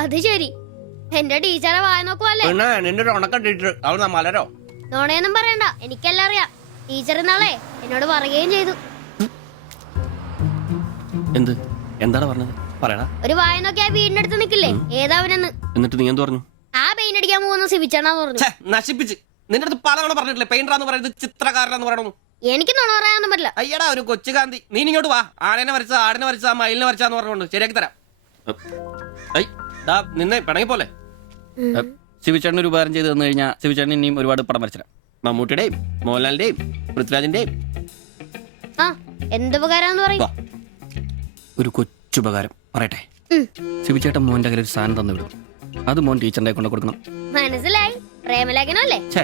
അത് ശരി. എന്റെ ടീച്ചറെ വായ നോക്കുവല്ലേ? നിന്റെ ഒരു ഉണക്കം ടീച്ചർ അവൾ മലരോ? നോണയൊന്നും പറയണ്ട, എനിക്കെല്ലാം അറിയാം. ടീച്ചർ നാളെ എന്നോട് പറയുകയും ചെയ്തു. എന്ത്? എന്താണ് പറഞ്ഞത്? പറയടാ. ഒരു വായ നോക്കി ആ വീടിന്റെ അടുത്ത് നിക്കില്ലേ, ഏതാവനെന്ന്. എന്നിട്ട് നീ എന്ത് പറഞ്ഞു? ആ പെയിന്റ് അടിക്കാൻ പോകുന്ന സിവിച്ചാണെന്ന് പറഞ്ഞു. നശിപ്പിച്ച്. നിന്റെ അടുത്ത് പലതവണ പറഞ്ഞിട്ടില്ലേ പെയിന്ററാന്ന് പറയുന്നത് ചിത്രകാരനാന്ന് പറയണു. എനിക്ക് നുണ പറയാനൊന്നും പറ്റില്ല. അയ്യടാ ഒരു കൊച്ചു കാന്തി. നീ ഇങ്ങോട്ട് വാ. ആനേനെ വരച്ച, ആടിനെ വരച്ച, മയിലിനെ വരച്ചാന്ന് പറഞ്ഞുകൊണ്ട് ശരിയാക്കി തരാം. നിന്നെ പിണങ്ങി പോലെ. ശിവചേട്ടൻ ഒരു ഉപകാരം ചെയ്ത് തന്നു കഴിഞ്ഞാൽ ശിവചേട്ടൻ ഇനിയും ഒരുപാട് പടം വരച്ചിടാം. മമ്മൂട്ടിയുടെയും മോഹൻലാലിന്റെയും പൃഥ്വിരാജിന്റെയും. ആ എന്തുപകാരാന്ന് പറയും? ഒരു കൊച്ചുപകാരം പറയട്ടെ. ശിവചേട്ടൻ മോന്റെ കയ്യിൽ ഒരു സാധനം തന്നു വിടും. അത് മോൻ ടീച്ചറിന്റെ കൊണ്ട് കൊടുക്കണം. മനസ്സിലായി. പ്രേമലേഖനല്ലേ? ഛേ,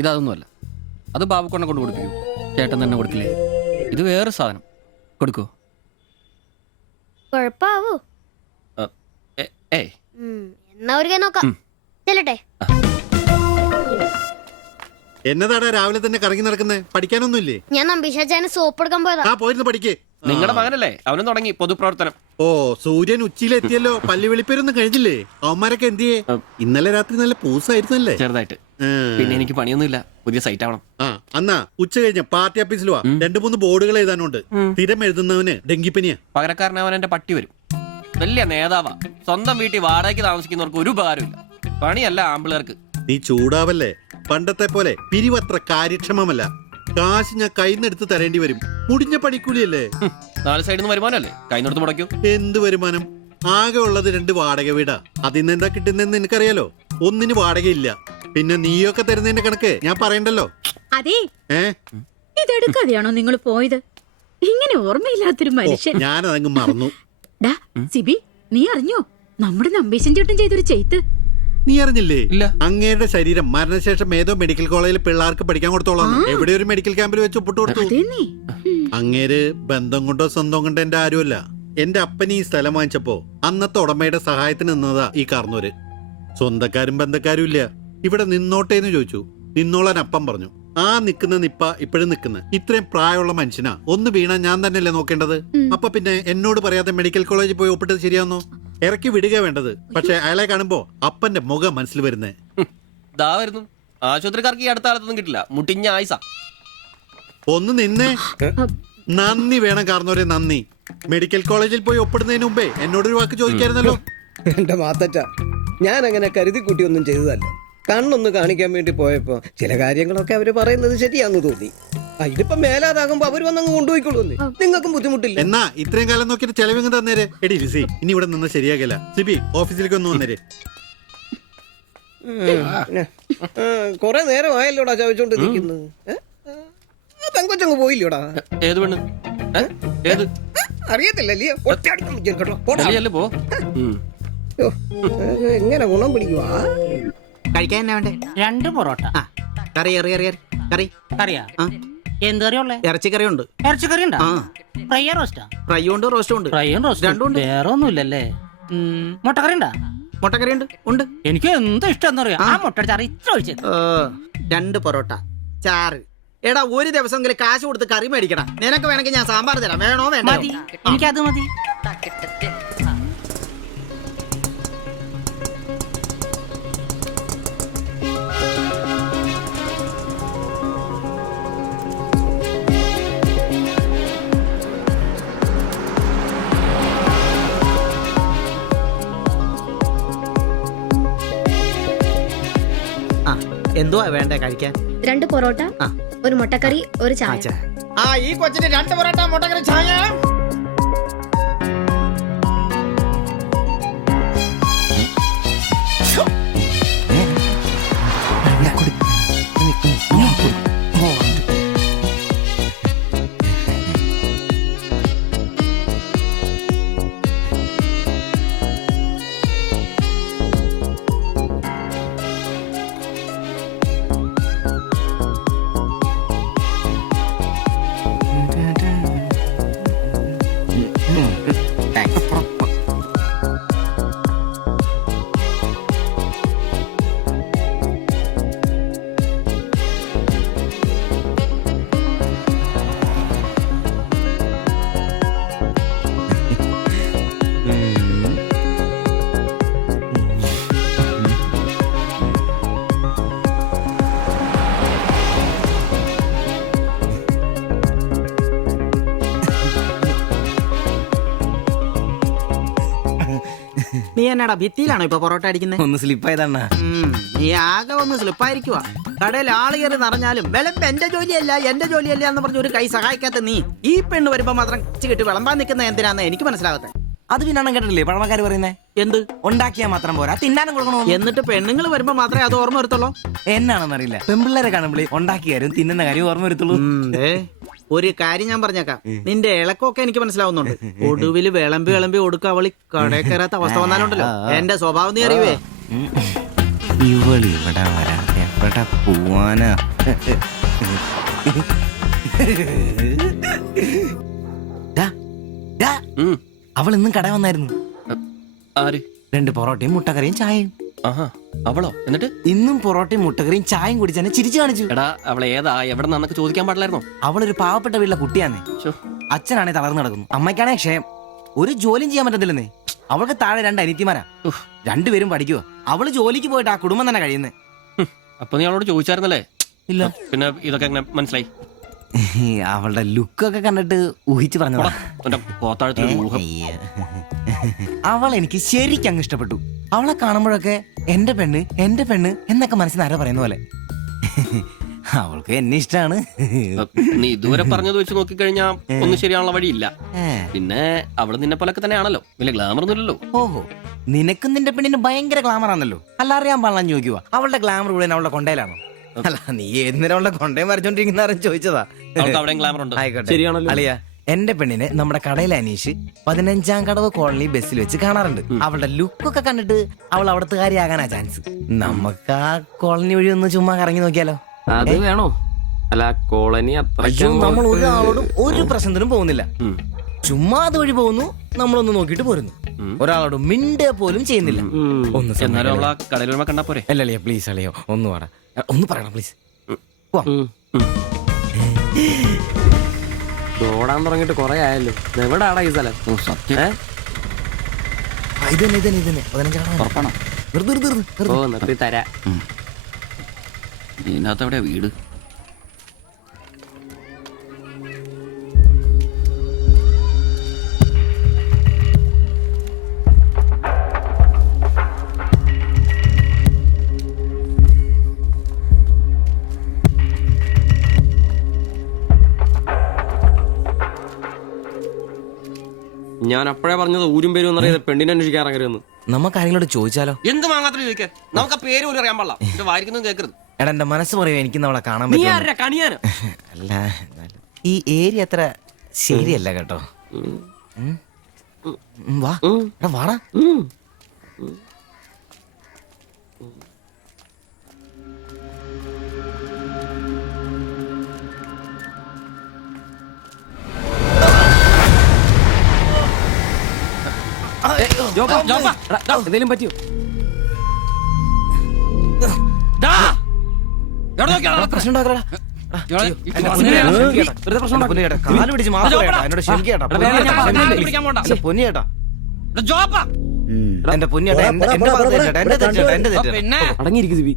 ഇതൊന്നുമല്ല. അത് ബാബുക്കൊണ്ടെ കൊണ്ട് കൊടുപ്പിക്കൂ. ചേട്ടൻ തന്നെ കൊടുക്കില്ലേ? ഇത് വേറെ സാധനം. കൊടുക്കൂ. കൊഴപ്പാവൂ? എന്നാ ഒരു കൈ നോക്കാം. ചെല്ലട്ടെ. എന്നതാടാ രാവിലെ തന്നെ കറങ്ങി നടക്കുന്നേ? പഠിക്കാനൊന്നുമില്ലേ? ഞാൻ നമ്പീശാച്ചാന് സോപ്പ് എടുക്കാൻ പോയതാ. ആ പോയിരുന്നു പഠിക്കേ. നിങ്ങളുടെ മകനല്ലേ, അവനും തുടങ്ങി പൊതുപ്രവർത്തനം. ഓ സൂര്യൻ ഉച്ചയിലെത്തിയല്ലോ. പല്ലി വെളിപ്പേരൊന്നും കഴിഞ്ഞില്ലേ? അവന്മാരൊക്കെ എന്തിയേ? ഇന്നലെ രാത്രി നല്ല പൂസായിരുന്നല്ലേ? ചെറുതായിട്ട്. പിന്നെ എനിക്ക് പണിയൊന്നുമില്ല, പുതിയ സൈറ്റ് ആവണം. അന്നാ ഉച്ച കഴിഞ്ഞ പാർട്ടി ഓഫീസിൽ വാ. 2-3 ബോർഡുകൾ എഴുതാനുണ്ട്. സ്ഥിരം എഴുതുന്നവന് ഡെങ്കിപ്പനിയാ. പകരക്കാരനവൻ എന്റെ പട്ടി വരും. വലിയ നേതാവാ. സ്വന്തം വീട്ടിൽ വാടകയ്ക്ക് താമസിക്കുന്നവർക്ക് ഒരു ഉപകാരമില്ല. പണിയല്ല ആമ്പിളേർക്ക്. നീ ചൂടാവല്ലേ. പണ്ടത്തെ പോലെ പിരിവത്ര കാര്യക്ഷമമല്ല. കാശ് ഞാൻ കൈന്നെടുത്ത് തരേണ്ടി വരും. മുടിഞ്ഞ പണിക്കൂലിയല്ലേ? 4 സൈഡിൽ നിന്ന് വരുമാനമല്ലേ, കൈന്നെടുത്ത് മുടക്കൂ. എന്ത് വരുമാനം? ആകെ ഉള്ളത് 2 വാടക വീടാ. അതിന്ന് എന്താ കിട്ടുന്നെന്ന് നിനക്കറിയാലോ. ഒന്നിന് വാടകയില്ല. പിന്നെ നീയൊക്കെ തരുന്നതിന്റെ കണക്ക് ഞാൻ പറയണ്ടല്ലോ. അതെ, ഇതെടുക്കാതെയാണോ നിങ്ങൾ പോയത്? ഇങ്ങനെ ഓർമ്മയില്ലാത്തൊരു മനുഷ്യൻ. ഞാനതങ്ങ് മറന്നു. സിബി, നീ അറിഞ്ഞോ നമ്മുടെ നമ്പീശൻ ചേട്ടൻ ചെയ്തൊരു ചെയ്ത്ത്? നീ അറിഞ്ഞില്ലേ? ഇല്ല. അങ്ങയുടെ ശരീരം മരണശേഷം ഏതോ മെഡിക്കൽ കോളേജിൽ പിള്ളേർക്ക് പഠിക്കാൻ കൊടുത്തോളാം. എവിടെ ഒരു മെഡിക്കൽ ക്യാമ്പിൽ വെച്ച് ഒപ്പിട്ട് കൊടുത്തു. അങ്ങേര് ബന്ധം കൊണ്ടോ സ്വന്തം കൊണ്ടോ എന്റെ ആരുമല്ല. എന്റെ അപ്പന് ഈ സ്ഥലം വാങ്ങിച്ചപ്പോ അന്നത്തെ ഉടമയുടെ സഹായത്തിന് നിന്നതാ ഈ കാർന്നൂര്. സ്വന്തക്കാരും ബന്ധക്കാരും ഇല്ല. ഇവിടെ നിന്നോട്ടേന്ന് ചോദിച്ചു. നിന്നോളാൻ അപ്പം പറഞ്ഞു. ആ നിക്കുന്ന നിപ്പ ഇപ്പോഴും നിക്കുന്ന. ഇത്രയും പ്രായമുള്ള മനുഷ്യനാ. ഒന്ന് വീണാ ഞാൻ തന്നെയല്ലേ നോക്കേണ്ടത്? അപ്പൊ പിന്നെ എന്നോട് പറയാതെ മെഡിക്കൽ കോളേജിൽ പോയി ഒപ്പിട്ടത് ശരിയാന്നോ? ഇറക്കി വിടുക വേണ്ടത്. പക്ഷെ അയാളെ കാണുമ്പോ അപ്പന്റെ മുഖം മനസ്സിൽ വരുന്നേ. വരുന്നു. ആശുപത്രിക്കാർക്ക് ഈ അടുത്ത കാലത്തൊന്നും കിട്ടില്ല. മുട്ടിഞ്ഞ ആയിസ. ഒന്ന് നിന്നേ. നന്ദി വേണം കാർന്നോരെ, നന്ദി. മെഡിക്കൽ കോളേജിൽ പോയി ഒപ്പിടുന്നതിന് മുമ്പേ എന്നോടൊരു വാക്ക് ചോദിക്കായിരുന്നല്ലോ. എന്റെ മാത്തച്ച, ഞാൻ അങ്ങനെ കരുതി കൂട്ടിയൊന്നും ചെയ്തതല്ല. കണ്ണൊന്ന് കാണിക്കാൻ വേണ്ടി പോയപ്പോ ചില കാര്യങ്ങളൊക്കെ അവര് പറയുന്നത് ശരിയാന്ന് തോന്നി. ഇതിപ്പോ മേലാതാകുമ്പോ അവര് വന്നങ്ങ് കൊണ്ടുപോയിക്കൊള്ളൂ. നിങ്ങൾക്കും ബുദ്ധിമുട്ടില്ല. എന്നാ ഇത്രയും കാലം നോക്കിയിട്ട് ചെലവിങ് തന്നേരെ. എടി ലിസി, ഇനി ഇവിടെ നിന്ന് ശരിയാകില്ല. സിബി, ഓഫീസിലേക്ക് ഒന്ന് വന്നേരെ. കൊറേ നേരം ആയല്ലോടാ ചവച്ചോണ്ട് നിൽക്കുന്നത്. പെങ്കൊച്ചങ്ങ് പോയില്ലോടാ. ഏത് പെണ്ണ്? ഏത്? അറിയത്തില്ലല്ലേ? എങ്ങനെ ഗുണം പിടിക്കുവാ? കഴിക്കാൻ എന്നാ വേണ്ടേ? 2 പൊറോട്ട. കറി കറി കറിയാ? എന്ത് കറിയുള്ളേ? ഇറച്ചിക്കറി ഉണ്ട്. ഇറച്ചിക്കറി ഉണ്ടോ? ഫ്രൈ റോസ്റ്റാ? ഫ്രൈ ഉണ്ട്, റോസ്റ്റും ഉണ്ട്. ഫ്രൈയും റോസ്റ്റും രണ്ടും ഉണ്ട്. വേറെ ഒന്നുമില്ലല്ലേ? മുട്ടക്കറി ഉണ്ടാ? മുട്ടക്കറി ഉണ്ട്. എനിക്ക് എന്താ ഇഷ്ടം എന്നറിയാം. ആ മുട്ടയുടെ ചാറ് ഇത്ര ഒഴിച്ചത്. 2 പൊറോട്ട, ചാറ്. എടാ ഒരു ദിവസമെങ്കിലും കാശ് കൊടുത്ത് കറി മേടിക്കടാ. നിനക്ക് വേണമെങ്കിൽ ഞാൻ സാമ്പാർ തരാം. വേണോ? വേണ്ട. മതി, എനിക്കത് മതി. എന്തുവാ വേണ്ടേ കഴിക്കാൻ? 2 പൊറോട്ട, ഒരു മുട്ടക്കറി, ഒരു ചായ. ഈ കൊച്ചിന് 2 പൊറോട്ട, മുട്ടക്കറി, ചായ. നീ എന്നാടാ ഭിത്തിയിലാണോ ഇപ്പൊ പൊറോട്ട അടിക്കുന്നത്? ഒന്ന് സ്ലിപ്പായതാണ്. നീ ആകെ ഒന്ന് സ്ലിപ്പായിരിക്കുവാ. കടയിൽ ആള് കയറി നിറഞ്ഞാലും വിളമ്പ് എന്റെ ജോലിയല്ല എന്ന് പറഞ്ഞ ഒരു കൈ സഹായിക്കാത്ത നീ ഈ പെണ്ണ് വരുമ്പോ മാത്രം കിട്ടി വിളമ്പാൻ നിൽക്കുന്ന എന്തിനാന്ന് എനിക്ക് മനസ്സിലാകത്തെ. അത് പിന്നെ കേട്ടില്ലേ പഴമക്കാര് പറയുന്നേ? എന്ത് ഉണ്ടാക്കിയാ മാത്രം പോരാ, തിന്നാനും കൊടുക്കണോ? എന്നിട്ട് പെണ്ണുങ്ങൾ വരുമ്പോ മാത്രമേ അത് ഓർമ്മ വരുത്തുള്ളൂ. എന്നാണെന്നറിയില്ല, പെൺപിള്ളേരെ കാണുമ്പോൾ ഉണ്ടാക്കിയ കാര്യം തിന്നുന്ന കാര്യം ഓർമ്മ വരുത്തുള്ളൂ. ഒരു കാര്യം ഞാൻ പറഞ്ഞേക്കാം, നിന്റെ ഇളക്കമൊക്കെ എനിക്ക് മനസ്സിലാവുന്നുണ്ട്. ഒടുവില് വിളമ്പി ഒടുക്ക അവളി കടയിൽ കയറാത്ത അവസ്ഥ വന്നാലുണ്ടല്ലോ എന്റെ സ്വഭാവം നീ അറിയുവേ. ഇവള് ഇവിടെ വരാതെ എവിടെ പോവാനാ? അവൾ ഇന്നും കട വന്നായിരുന്നു. ആര്? 2 പൊറോട്ടയും മുട്ടക്കറിയും ചായയും. ആഹാ, അവളോ? എന്നിട്ട് ഇന്നും പൊറോട്ടയും മുട്ടക്കറിയും ചായയും കുടിച്ച് എന്നെ ചിരിച്ചു കാണിച്ചു. എടാ, അവളെ ഏതാ എവിടെ നിന്നൊക്കെ ചോദിക്കാൻ പാടില്ലായിരുന്നോ? അവളൊരു പാവപ്പെട്ട വീട്ടിലെ കുട്ടിയാന്നേ. അച്ഛനാണെ തളർന്നു കിടക്കുന്നു, അമ്മയ്ക്കാണെ ക്ഷയം. ഒരു ജോലിയും ചെയ്യാൻ പറ്റത്തില്ലെന്നേ. അവൾക്ക് താഴെ 2 അനിയത്തിമാരാ. 2 പേരും പഠിക്കുക. അവള് ജോലിക്ക് പോയിട്ട് ആ കുടുംബം തന്നെ കഴിയുന്നേ. അപ്പൊ നീ അവളോട് ചോദിച്ചായിരുന്നല്ലേ? ഇല്ല. പിന്നെ ഇതൊക്കെ എങ്ങനെ മനസ്സിലായി? അവളുടെ ലുക്കൊക്കെ കണ്ടിട്ട് ഊഹിച്ചു പറഞ്ഞതാ. അവൾ എനിക്ക് ശരിക്കും അങ്ങ് ഇഷ്ടപ്പെട്ടു. അവളെ കാണുമ്പോഴൊക്കെ എന്റെ പെണ്ണ് എന്നൊക്കെ മനസ്സിൽ ആരോ പറയുന്ന പോലെ. അവൾക്ക് എന്നെ ഇഷ്ടാണ്. നീ ഇതുവരെ പറഞ്ഞത് വെച്ച് നോക്കിക്കഴിഞ്ഞാ ഒന്നും ശരിയാണുള്ള വഴിയില്ല. പിന്നെ അവള് നിന്നെ പോലൊക്കെ തന്നെയാണല്ലോ, വലിയ ഗ്ലാമർ ഒന്നുമില്ലല്ലോ. ഓഹോ, നിനക്കും നിന്റെ പെണ്ണിന് ഭയങ്കര ഗ്ലാമർ ആണല്ലോ. അല്ല, അറിയാൻ പാടില്ല ചോദിക്കുക, അവളുടെ ഗ്ലാമർ കൂടെ അവളുടെ കൊണ്ടയിലാണോ? അല്ല, നീ ഏതിനും അവളുടെ കൊണ്ടയും വരച്ചോണ്ടിരിക്കുന്ന ചോദിച്ചതാ. ശരിയാണല്ലോ അളിയ, എന്റെ പെണ്ണിനെ നമ്മുടെ കടയിലെ അനീഷ് 15-ാം കടവ് കോളനി ബസ്സിൽ വെച്ച് കാണാറുണ്ട്. അവളുടെ ലുക്കൊക്കെ കണ്ടിട്ട് അവൾ അവിടുത്തെ കാര്യമാകാനാ ചാൻസ്. നമുക്ക് ആ കോളനി വഴി ഒന്ന് ചുമ്മാ കറങ്ങി നോക്കിയാലോ? അത് വേണോ? അല്ല, കോളനി നമ്മൾ ഒരാളോടും ഒരു പ്രശ്നത്തിനും പോകുന്നില്ല. ചുമ്മാ അതുവഴി പോകുന്നു, നമ്മളൊന്ന് നോക്കിട്ട് പോരുന്നു. ഒരാളോട് മിണ്ടേ പോലും ചെയ്യുന്നില്ല. കടയിൽ കണ്ടാ പോരെ? അല്ലളിയ, പ്ലീസ് അളിയോ, ഒന്ന് പറ, ഒന്ന് പറയണം പ്ലീസ്. ഓടാൻ തുടങ്ങിട്ട് കൊറേ ആയല്ലോ. എവിടാടാ ഈ സ്ഥലം? നിർത്തി തരാ. ഇതിനകത്ത് എവിടെയാ വീട്? ഞാൻ അപ്പോഴേ പറഞ്ഞത് ഊരും പേരും എന്നറിയാതെ പെണ്ണിനെ അന്വേഷിക്കാൻ ഇറങ്ങരുതെന്ന്. നമുക്ക് ആരെങ്കിലും ചോദിച്ചാലോ? എന്ത് മാങ്ങാത്ര ചോദിക്കാൻ? നമുക്ക് ആ പേര് പോലും അറിയാൻ പാടില്ല. വായിക്കുന്നത് കേൾക്കരുത്. എടാ, എന്റെ മനസ്സ് പറയുക, എനിക്ക് നമ്മളെ കാണാൻ പറ്റും. അല്ല, ഈ ഏരിയ അത്ര ശരിയല്ല കേട്ടോ. വാ, വാടാ. എന്തെങ്കിലും പറ്റിയോ? പ്രശ്നം ഉണ്ടാക്കടാ. കാല് പിടിച്ച് മാത്രം എന്നോട് ക്ഷമിക്കേട്ടാ. പൊന്നിയേട്ടാ, എന്റെ പൊന്നിയേട്ടാ, എന്റെ ഭാഗത്ത് എന്റെ തെറ്റേട്ടാ. അടങ്ങിയിരിക്കും സിബി.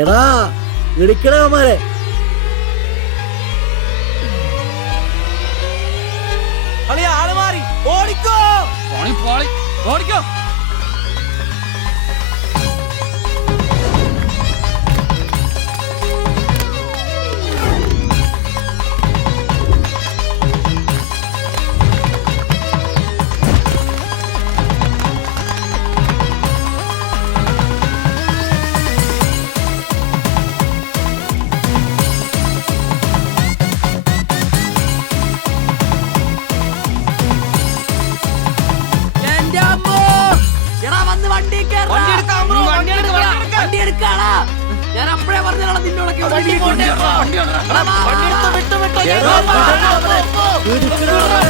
എടാ, ഇടിക്കണമാരെ. ആള് മാറി, ഓടിക്കോ. ഓടിക്കോ. എന്റെ അമ്മോ. ഞാൻ അപ്പഴേ പറഞ്ഞാണ് നിന്നോടൊക്കെ ഇടിക്കണ